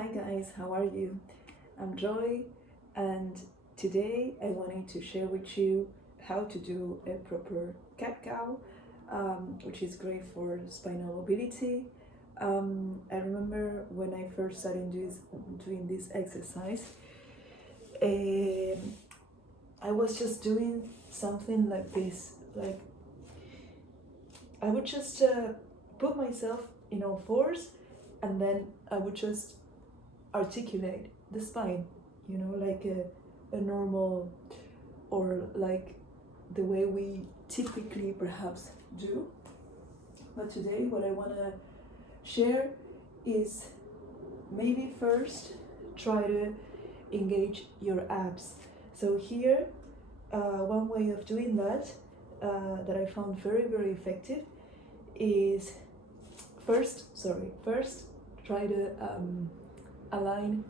Hi guys, how are you? I'm Joy, and today I wanted to share with you how to do a proper cat cow, which is great for spinal mobility. I remember when I first started doing this exercise, I was just doing something like this. Like I would just put myself in all fours, and then I would just articulate the spine, like a normal, or like the way we typically perhaps do. But today, what I want to share is maybe first try to engage your abs. So here, one way of doing that that I found very, very effective is first try to align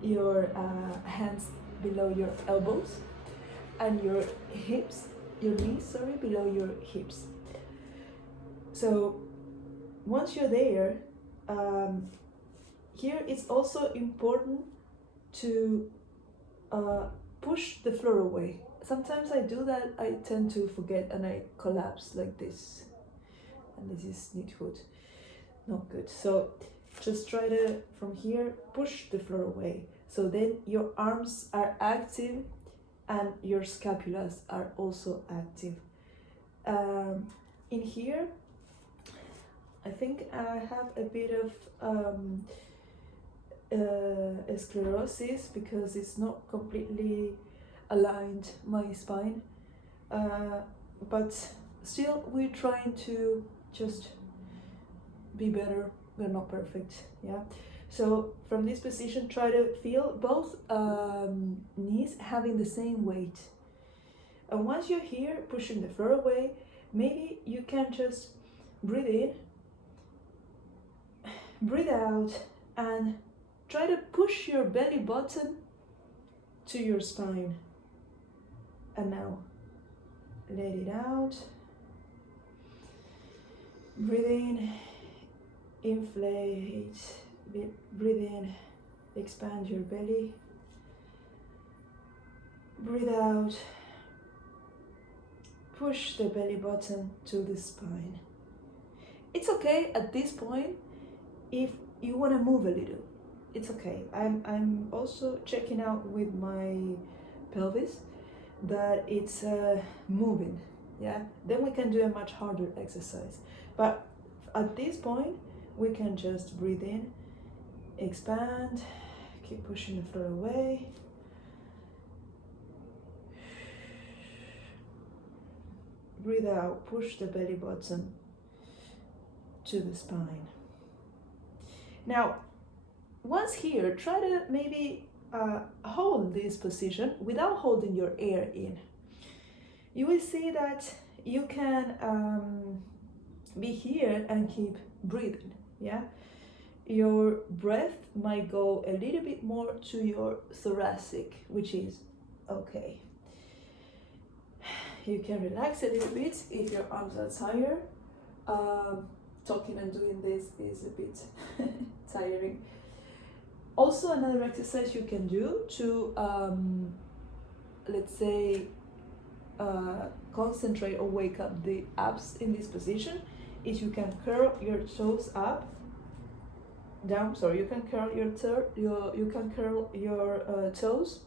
your hands below your elbows and your knees below your hips. So once you're there, here it's also important to push the floor away. Sometimes I do that, I tend to forget and I collapse like this, and this is neathood, not good. So just try to, from here, push the floor away. So then your arms are active and your scapulas are also active. In here, I think I have a bit of sclerosis because it's not completely aligned, my spine. But still, we're trying to just be better. We're not perfect, yeah? So from this position, try to feel both knees having the same weight. And once you're here, pushing the floor away, maybe you can just breathe in, breathe out, and try to push your belly button to your spine. And now, let it out. Breathe in. Inflate, breathe in, expand your belly, breathe out, push the belly button to the spine. It's okay at this point if you want to move a little, it's okay. I'm also checking out with my pelvis that it's moving, yeah? Then we can do a much harder exercise. But at this point, we can just breathe in, expand, keep pushing the floor away. Breathe out, push the belly button to the spine. Now, once here, try to maybe hold this position without holding your air in. You will see that you can be here and keep breathing. Yeah, your breath might go a little bit more to your thoracic, which is okay. You can relax a little bit if your arms are tired. Talking and doing this is a bit tiring. Also, another exercise you can do to, let's say, concentrate or wake up the abs in this position is you can curl your toes up, down. Sorry, you can curl your toes,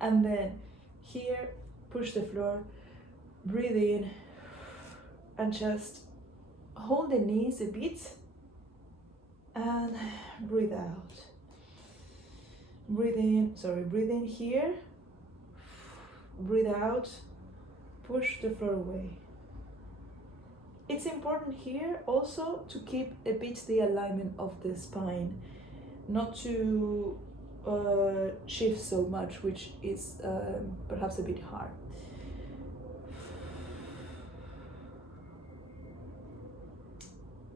and then here push the floor, breathe in, and just hold the knees a bit, and breathe out. Breathe in here, breathe out, push the floor away. It's important here also to keep a bit the alignment of the spine, not to shift so much, which is perhaps a bit hard.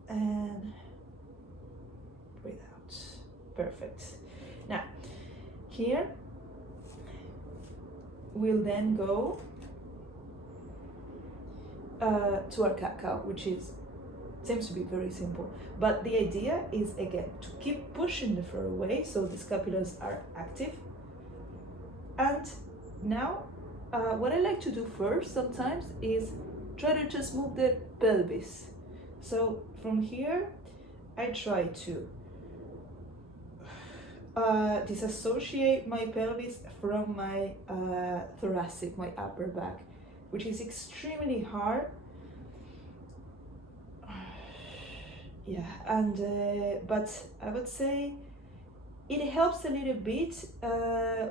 And breathe out. Perfect. Now, here we'll then go to our cat cow, which is Seems to be very simple, but the idea is again to keep pushing the floor away so the scapulars are active. And now what I like to do first sometimes is try to just move the pelvis. So from here I try to disassociate my pelvis from my thoracic, my upper back, which is extremely hard. Yeah, and but I would say it helps a little bit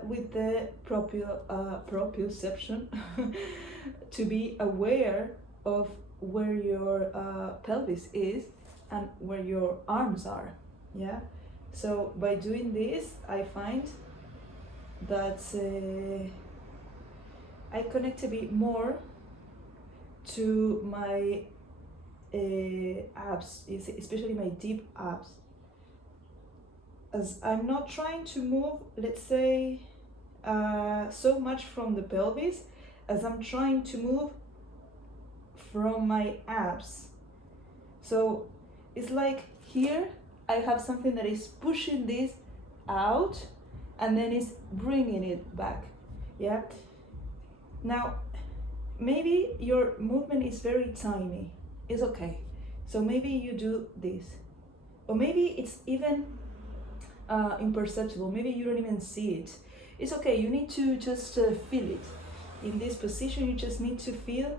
with the proprioception to be aware of where your pelvis is and where your arms are. Yeah, so by doing this, I find that I connect a bit more to my abs, especially my deep abs, as I'm not trying to move, let's say, so much from the pelvis as I'm trying to move from my abs. So it's like here I have something that is pushing this out and then is bringing it back. Yeah. Now maybe your movement is very tiny. It's okay. So maybe you do this, or maybe it's even imperceptible. Maybe you don't even see it. It's okay. You need to just feel it. In this position, you just need to feel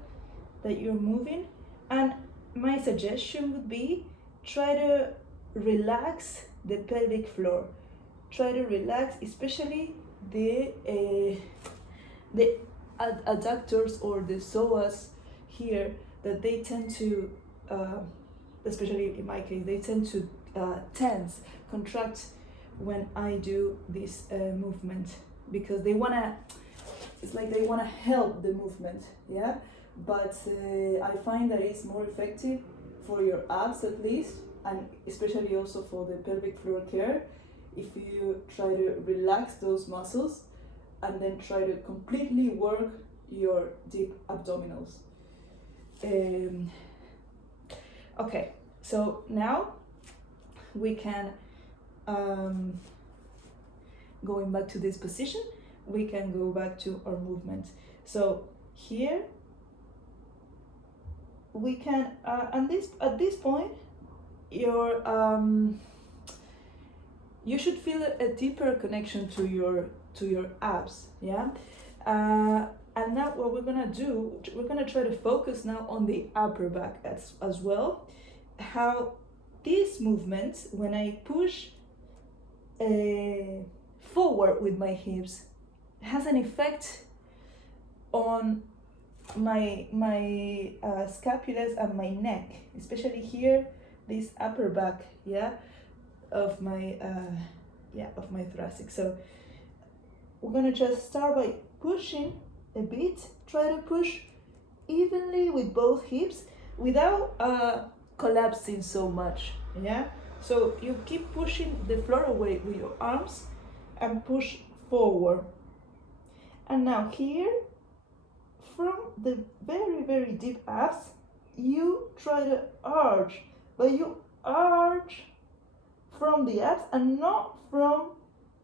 that you're moving. And my suggestion would be try to relax the pelvic floor. Try to relax, especially the adductors or the psoas here, that they tend to, especially in my case, they tend to tense, contract when I do this movement, because they wanna, it's like they wanna help the movement, yeah? But I find that it's more effective for your abs at least, and especially also for the pelvic floor care, if you try to relax those muscles and then try to completely work your deep abdominals. Okay, so now we can, going back to this position, we can go back to our movement. So here we can, at this point, your you should feel a deeper connection to your abs, yeah. And now what we're gonna do, we're gonna try to focus now on the upper back as well. How this movement, when I push forward with my hips, has an effect on my scapulas and my neck, especially here, this upper back, yeah, of my of my thoracic. So we're gonna just start by pushing a bit. Try to push evenly with both hips without collapsing so much, yeah. So you keep pushing the floor away with your arms and push forward. And now here, from the very, very deep abs, you try to arch, but you arch from the abs and not from,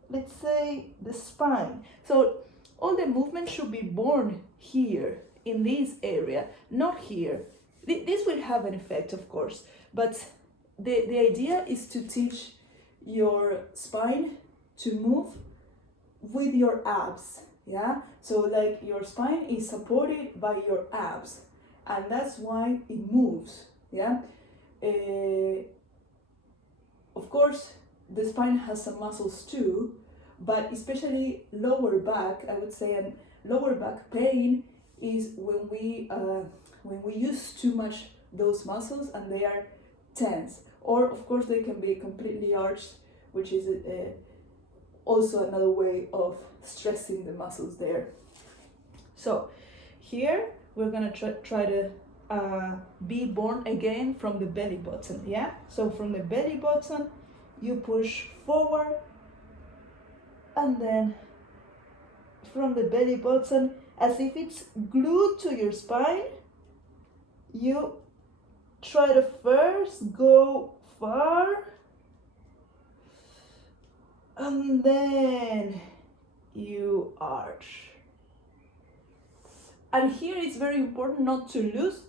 let's say, the spine. So all the movement should be born here, in this area, not here. This will have an effect, of course, but the idea is to teach your spine to move with your abs, yeah? So like your spine is supported by your abs, and that's why it moves, yeah? Of course, the spine has some muscles too, but especially lower back, I would say, and lower back pain is when we use too much those muscles and they are tense. Or of course they can be completely arched, which is also another way of stressing the muscles there. So here we're gonna try to be born again from the belly button, yeah? So from the belly button, you push forward, and then from the belly button, as if it's glued to your spine, you try to first go far, and then you arch. And here it's very important not to lose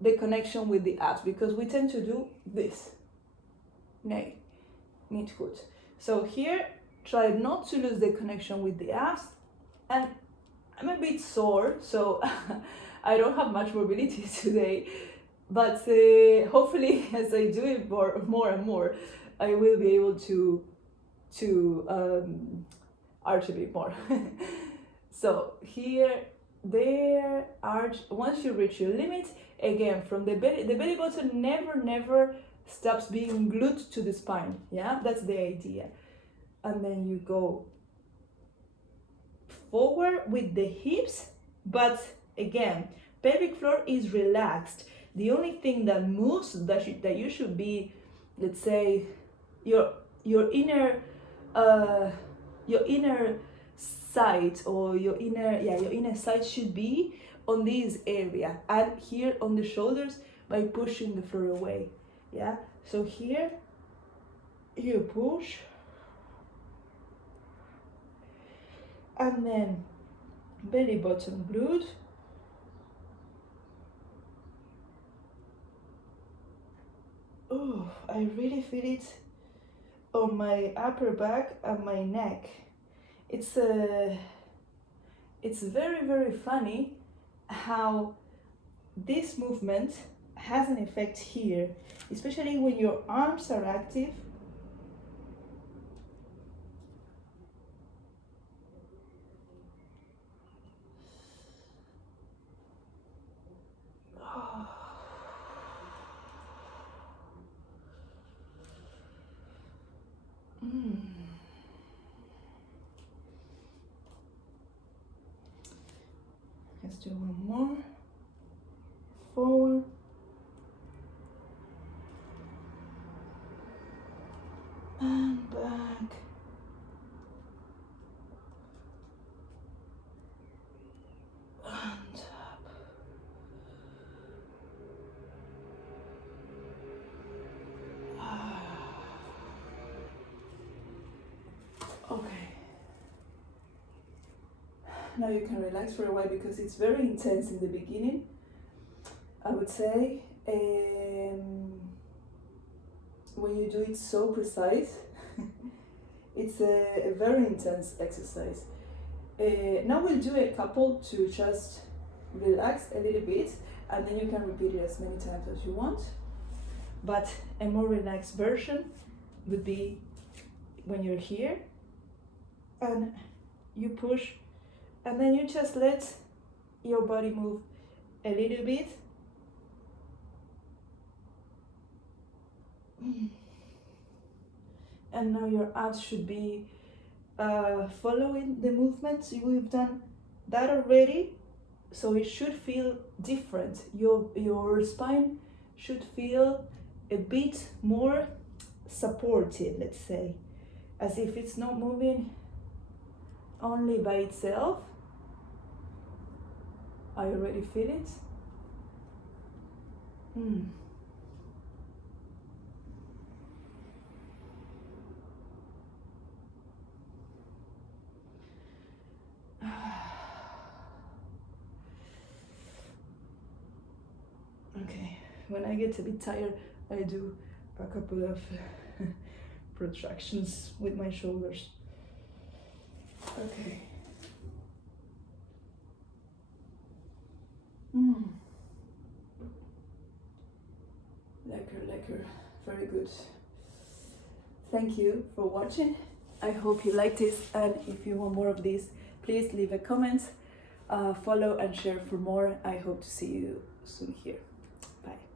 the connection with the abs, because we tend to do this. Nee, niet goed. So here, try not to lose the connection with the abs. And I'm a bit sore, so I don't have much mobility today. But hopefully, as I do it more and more, I will be able to arch a bit more. So here, there, arch. Once you reach your limit, again, from the belly button never stops being glued to the spine. Yeah, that's the idea. And then you go forward with the hips, but again, pelvic floor is relaxed. The only thing that moves, that you should be, let's say, your inner side, or your inner side should be on this area, and here on the shoulders by pushing the floor away. Yeah, so here you push, and then belly button glued. Oh, I really feel it on my upper back and my neck. It's very funny how this movement has an effect here, especially when your arms are active. Let's do one more. Forward. And back. And up. Okay. Now you can relax for a while, because it's very intense in the beginning, I would say. When you do it so precise, it's a very intense exercise. Now we'll do a couple to just relax a little bit, and then you can repeat it as many times as you want. But a more relaxed version would be when you're here and you push, and then you just let your body move a little bit. And now your abs should be following the movements. We've done that already, so it should feel different. Your spine should feel a bit more supported, let's say, as if it's not moving only by itself. I already feel it. Okay, when I get a bit tired, I do a couple of protractions with my shoulders. Okay. Lekker, very good. Thank you for watching. I hope you liked this, and if you want more of this, please leave a comment, follow and share for more. I hope to see you soon here. Bye.